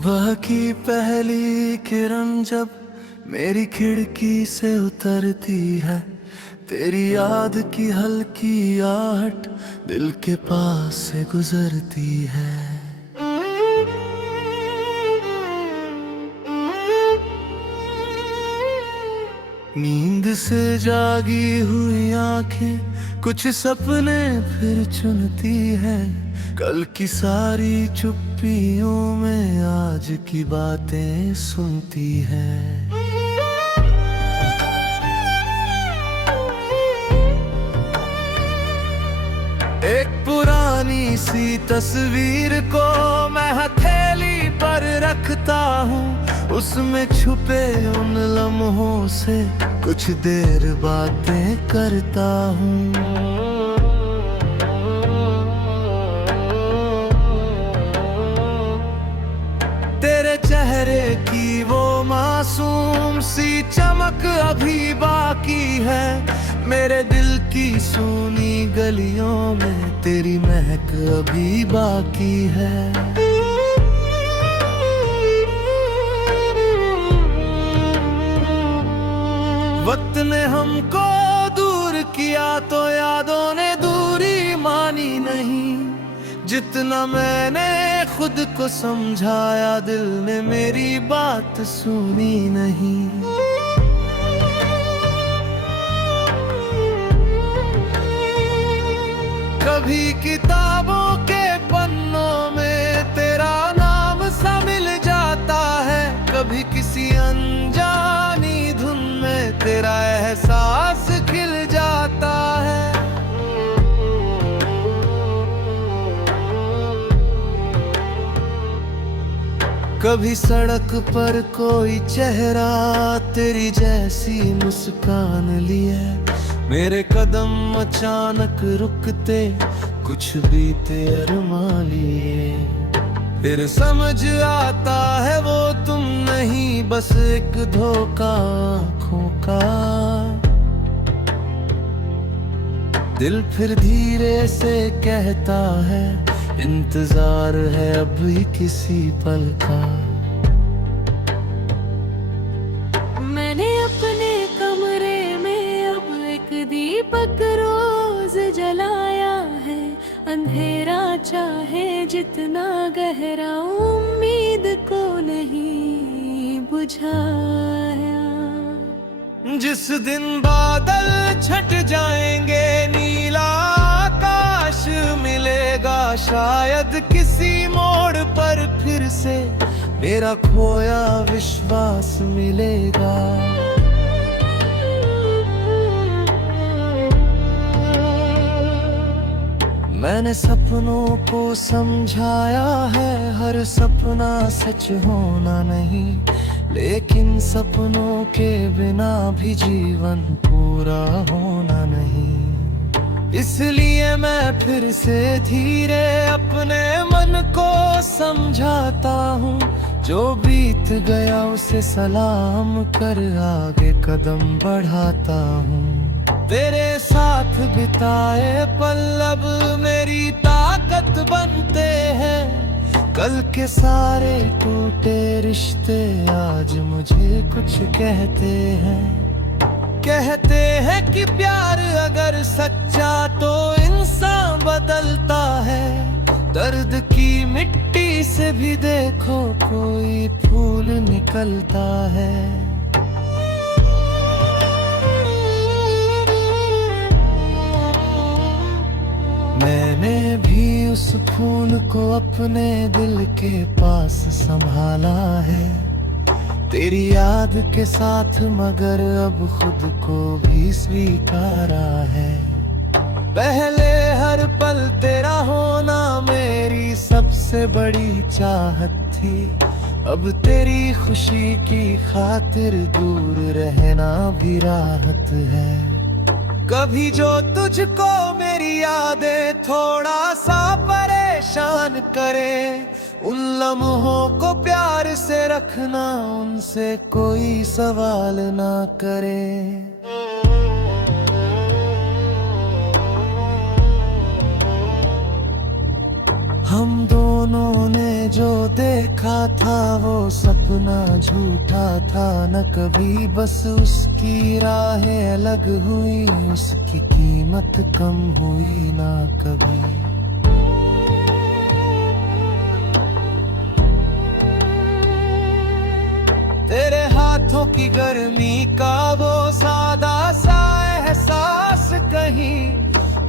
सुबह की पहली किरण जब मेरी खिड़की से उतरती है, तेरी याद की हल्की आहट दिल के पास से गुजरती है। नींद से जागी हुई आंखें कुछ सपने फिर चुनती है, कल की सारी चुप्पियों में आज की बातें सुनती है। एक पुरानी सी तस्वीर को मैं हथेली पर रखता हूँ, उसमें छुपे उन लम्हों से कुछ देर बातें करता हूँ। तेरे चेहरे की वो मासूम सी चमक अभी बाकी है, मेरे दिल की सूनी गलियों में तेरी महक अभी बाकी है। वक्त ने हमको दूर किया तो यादों ने दूरी मानी नहीं, जितना मैंने खुद को समझाया दिल ने मेरी बात सुनी नहीं। कभी किताबों के पन्नों में तेरा नाम सा मिल जाता है, कभी किसी अनजानी धुन में तेरा एहसास खिल जाता है। कभी सड़क पर कोई चेहरा तेरी जैसी मुस्कान लिए, मेरे कदम अचानक रुकते कुछ बीते अरमां लिए। फिर समझ आता है वो तुम नहीं बस एक धोखा आँखों का, दिल फिर धीरे से कहता है इंतजार है अभी किसी पल का। मैंने अपने कमरे में अब एक दीपक रोज जलाया है, अंधेरा चाहे जितना गहरा उम्मीद को नहीं बुझाया। जिस दिन बादल छट जाएंगे नीला आकाश मिलेगा, शायद किसी मोड़ पर फिर से मेरा खोया विश्वास मिलेगा। मैंने सपनों को समझाया है हर सपना सच होना नहीं, लेकिन सपनों के बिना भी जीवन पूरा होना नहीं। इसलिए मैं फिर से धीरे अपने मन को समझाता हूँ, जो बीत गया उसे सलाम कर आगे कदम बढ़ाता हूँ। तेरे साथ बिताए पल अब मेरी ताकत बनते हैं, कल के सारे टूटे रिश्ते आज मुझे कुछ कहते हैं। कहते हैं कि प्यार अगर सच्चा तो इंसान बदलता है, दर्द की मिट्टी से भी देखो कोई फूल निकलता है। मैंने भी उस फूल को अपने दिल के पास संभाला है, तेरी याद के साथ मगर अब खुद को भी स्वीकारा है। पहले हर पल तेरा होना मेरी सबसे बड़ी चाहत थी, अब तेरी खुशी की खातिर दूर रहना भी राहत है। कभी जो तुझको मेरी यादें थोड़ा सा परेशान करे, उन लम्हों को प्यार से रखना, उनसे कोई सवाल ना करे। हम दोनों ने जो देखा था वो सपना झूठा था न कभी, बस उसकी राहें अलग हुई, उसकी कीमत कम हुई ना कभी। तेरे हाथों की गर्मी का वो सादा सा एहसास कहीं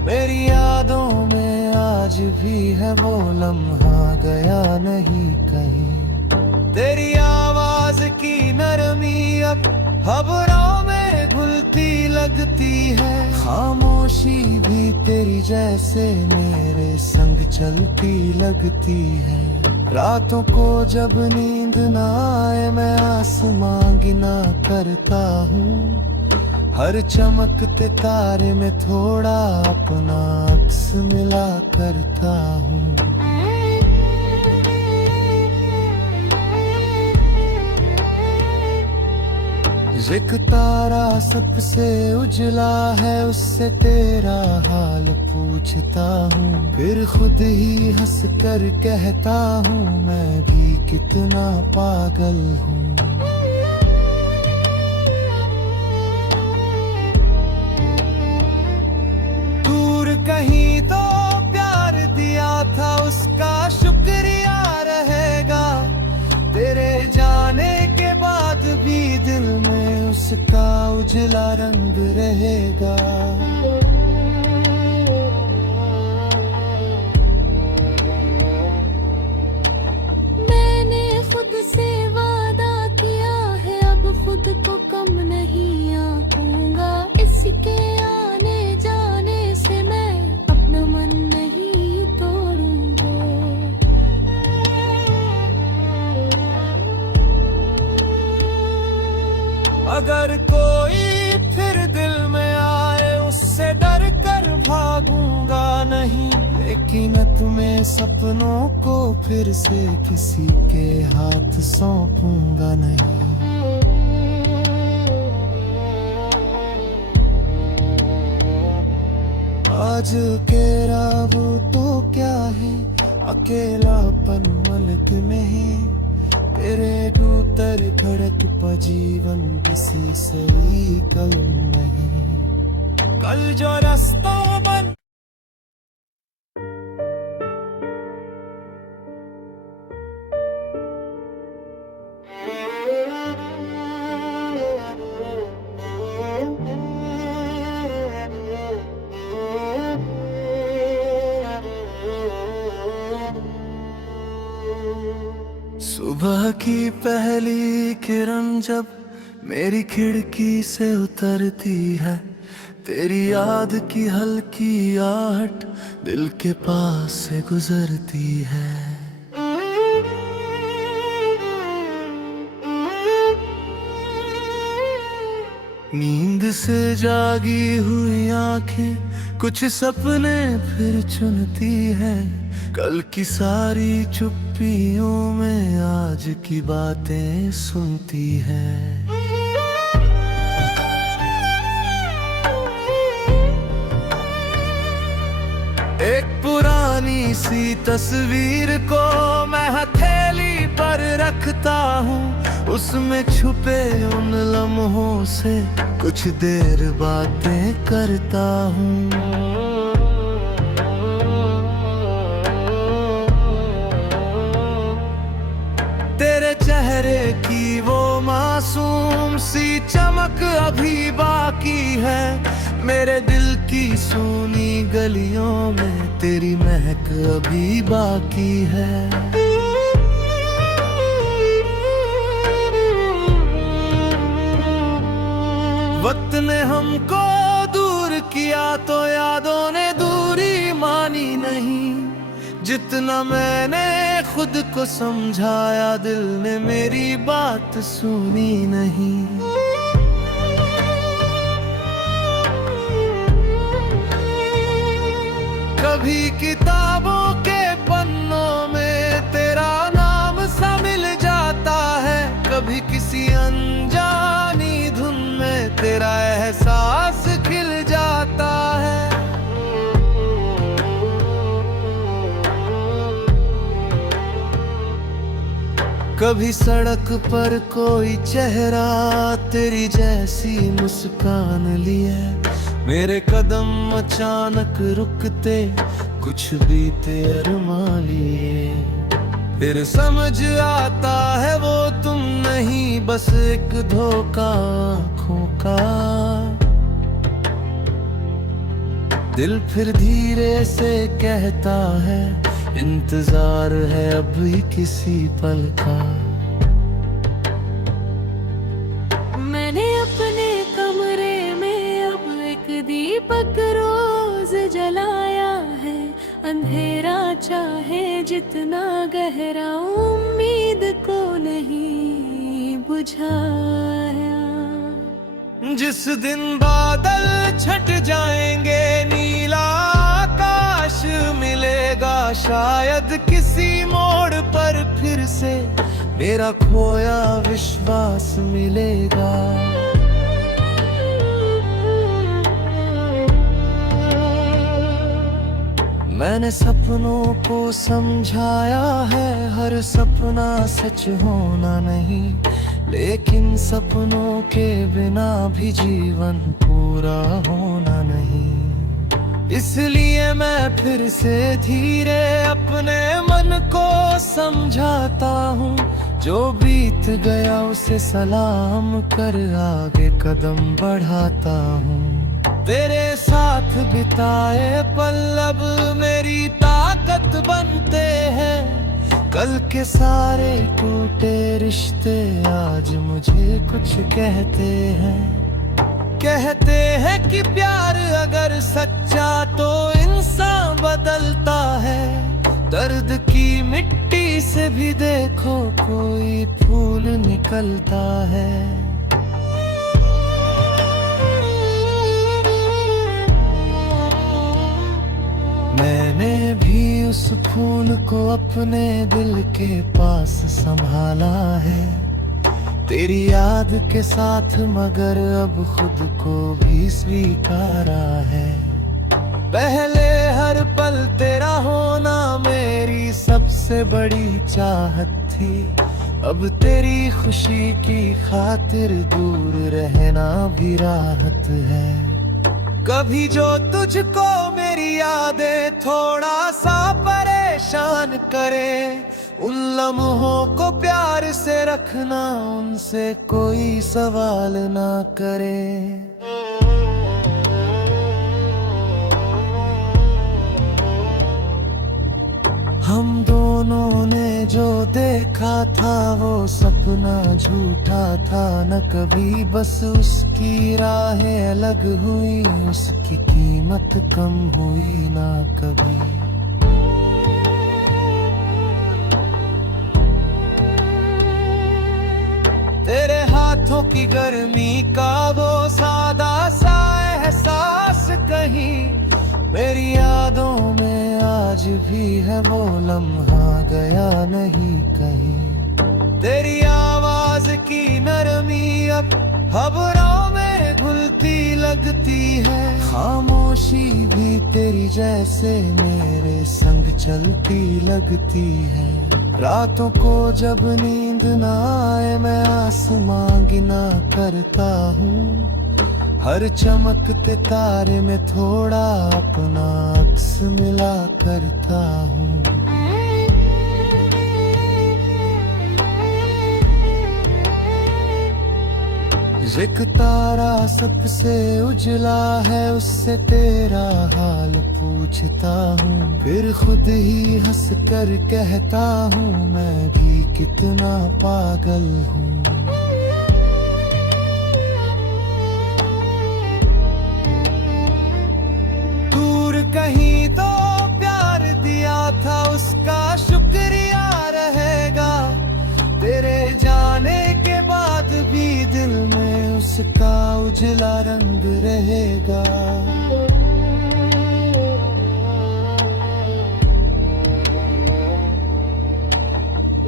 मेरी यादों में आज भी है, वो लम्हा गया नहीं कहीं। तेरी आवाज की नरमी अब खबरों में घुलती लगती है, खामोशी भी तेरी जैसे मेरे संग चलती लगती है। रातों को जब नींद ना आए मैं आसमां गिना करता हूँ, हर चमकते तारे में थोड़ा अपना अक्स मिला करता हूँ। एक तारा सबसे उजला है, उससे तेरा हाल पूछता हूँ, फिर खुद ही हंस कर कहता हूँ मैं भी कितना पागल हूँ। दूर कहीं तो प्यार दिया था उसका शुक्रिया रहेगा, तेरे जाने के बाद भी दिल में उसका उजला रंग रहेगा। मैंने खुद से वादा किया है अब खुद को कम नहीं आंकूंगा, इसके आने जाने से मैं अपना मन नहीं तोड़ूंगा। अगर कोई फिर दिल में आए उससे डर कर भागूंगा नहीं, लेकिन अपने सपनों को फिर से किसी के हाथ सौंपूंगा नहीं। आज केरा वो तो क्या है, अकेलापन मलक में है, तेरे दूतर धड़क पर जीवन किसी सही कल नहीं। कल जो रास्तों बन सुबह की पहली किरण जब मेरी खिड़की से उतरती है, तेरी याद की हल्की आहट दिल के पास से गुजरती है। नींद से जागी हुई आंखें कुछ सपने फिर चुनती है, कल की सारी चुप्पियों में आज की बातें सुनती है। एक पुरानी सी तस्वीर को मैं हथेली पर रखता हूँ, उसमें छुपे उन लम्हों से कुछ देर बातें करता हूँ। तेरे चेहरे की वो मासूम सी चमक अभी बाकी है, मेरे दिल की सूनी गलियों में तेरी महक अभी बाकी है। वक्त ने हमको दूर किया तो यादों ने दूरी मानी नहीं, जितना मैंने खुद को समझाया दिल ने मेरी बात सुनी नहीं। कभी किताबों के पन्नों में तेरा नाम सा मिल जाता है, कभी किसी अनजानी धुन में तेरा एहसास खिल जाता है। कभी सड़क पर कोई चेहरा तेरी जैसी मुस्कान लिए, मेरे कदम अचानक रुकते, कुछ बीते अरमां लिए। फिर समझ आता है वो तुम नहीं, बस एक धोखा आँखों का। दिल फिर धीरे से कहता है, इंतजार है अभी किसी पल का। मैंने अपने कमरे में अब एक दीपक रोज जलाया है, अंधेरा चाहे जितना गहरा उम्मीद को नहीं बुझाया। जिस दिन बादल छट जाएंगे, नीला आकाश मिलेगा, शायद किसी मोड़ पर फिर से मेरा खोया विश्वास मिलेगा। मैंने सपनों को समझाया है, हर सपना सच होना नहीं, लेकिन सपनों के बिना भी जीवन पूरा होना नहीं। इसलिए मैं फिर से धीरे अपने मन को समझाता हूँ, जो बीत गया उसे सलाम कर आगे कदम बढ़ाता हूँ। तेरे साथ बिताए पल अब मेरी ताकत बनते हैं, कल के सारे टूटे रिश्ते आज मुझे कुछ कहते हैं कि प्यार अगर सच्चा तो इंसान बदलता है। दर्द की मिट्टी से भी देखो कोई फूल निकलता है। मैंने भी उस फूल को अपने दिल के पास संभाला है, तेरी याद के साथ, मगर अब खुद को भी स्वीकारा है। पहले हर पल तेरा होना मेरी सबसे बड़ी चाहत थी, अब तेरी खुशी की खातिर दूर रहना भी राहत है। कभी जो तुझको मेरी यादें थोड़ा सा परेशान करे, उन लम्हों को प्यार से रखना, उनसे कोई सवाल ना करे। हम दोनों ने जो देखा था वो सपना झूठा था न कभी, बस उसकी राहें अलग हुई, उसकी कीमत कम हुई ना कभी। तेरे हाथों की गर्मी का वो सादा सा एहसास कहीं मेरी यादों में आज भी है, वो लम्हा गया नहीं कहीं। तेरी आवाज की नरमी अब खबरों में घुलती लगती है, खामोशी भी तेरी जैसे मेरे संग चलती लगती है। रातों को जब नींद ना आए मैं आसमां गिना करता हूँ, हर चमकते तारे में थोड़ा अपना अक्स मिला करता हूँ। एक तारा सबसे उजला है, उससे तेरा हाल पूछता हूँ, फिर खुद ही हंस कर कहता हूँ मैं भी कितना पागल हूँ। कहीं तो प्यार दिया था उसका शुक्रिया रहेगा, तेरे जाने के बाद भी दिल में उसका उजला रंग रहेगा।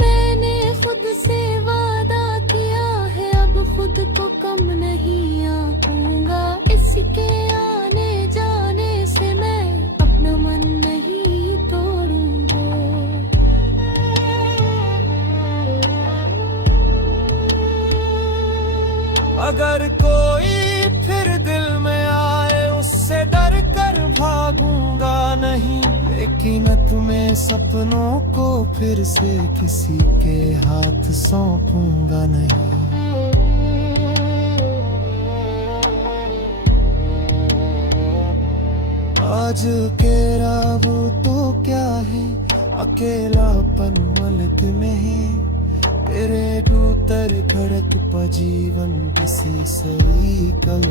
मैंने खुद से वादा किया है, अब खुद को कम नहीं आंकूंगा, इसके आने जाने से मैं अपना मन नहीं तोड़ूंगा। अगर कोई फिर दिल में आए उससे डर कर भागूंगा नहीं, लेकिन तुम्हें सपनों को फिर से किसी के हाथ सौंपूंगा नहीं। आज केरा वो तो क्या है, अकेलापन मलक में है, तेरे भीतर धड़क पर जीवन किसी सही कल